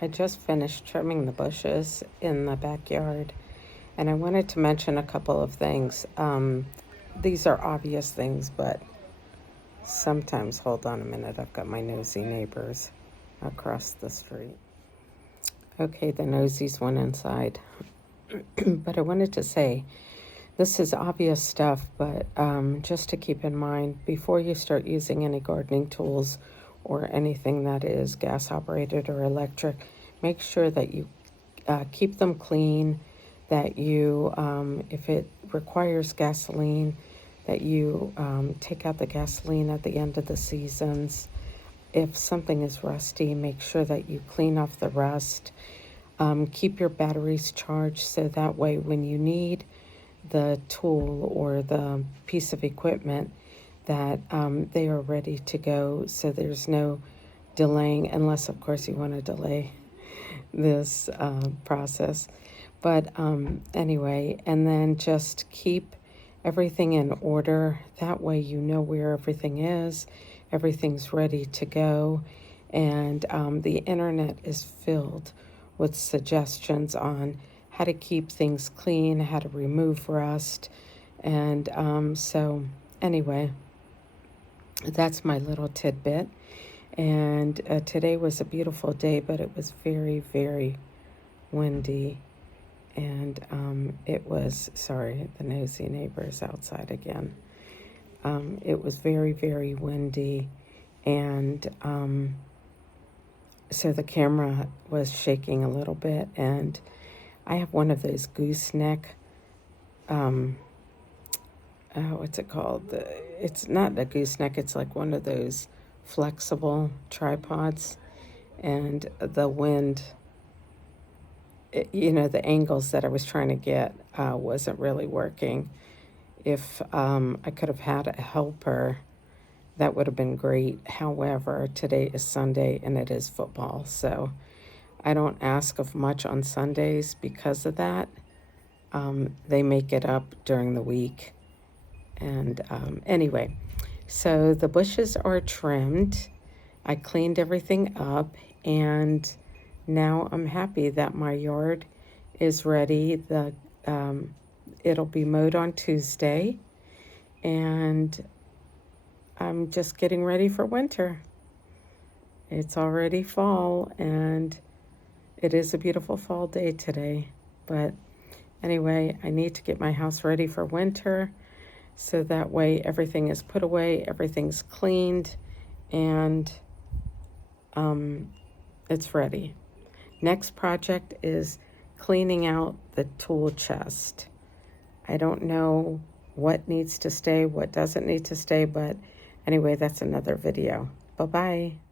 I just finished trimming the bushes in the backyard, and I wanted to mention a couple of things. These are obvious things, but sometimes, hold on a minute, I've got my nosy neighbors across the street. Okay, the nosies went inside. But I wanted to say, this is obvious stuff, but just to keep in mind, before you start using any gardening tools or anything that is gas operated or electric, make sure that you keep them clean, that you, if it requires gasoline, that you take out the gasoline at the end of the seasons. If something is rusty, make sure that you clean off the rust. Keep your batteries charged so that way when you need the tool or the piece of equipment that they are ready to go, so there's no delaying, unless of course you want to delay this process. But anyway, and then just keep everything in order. That way you know where everything is, everything's ready to go. And the internet is filled with suggestions on how to keep things clean, how to remove rust. And so anyway, that's my little tidbit. And today was a beautiful day, but it was very, very windy. And it was, sorry, the nosy neighbors outside again. It was very, very windy. And so the camera was shaking a little bit, and I have one of those gooseneck, what's it called? It's not a gooseneck, it's like one of those flexible tripods, and the wind, the angles that I was trying to get wasn't really working. If I could have had a helper, that would have been great. However, today is Sunday and it is football, so I don't ask of much on Sundays because of that. They make it up during the week. And anyway, so the bushes are trimmed. I cleaned everything up, and now I'm happy that my yard is ready. It'll be mowed on Tuesday, and I'm just getting ready for winter. It's already fall, and it is a beautiful fall day today. But anyway, I need to get my house ready for winter, so that way everything is put away, everything's cleaned, and it's ready. Next project is cleaning out the tool chest. I don't know what needs to stay, what doesn't need to stay, but anyway, that's another video. Bye-bye.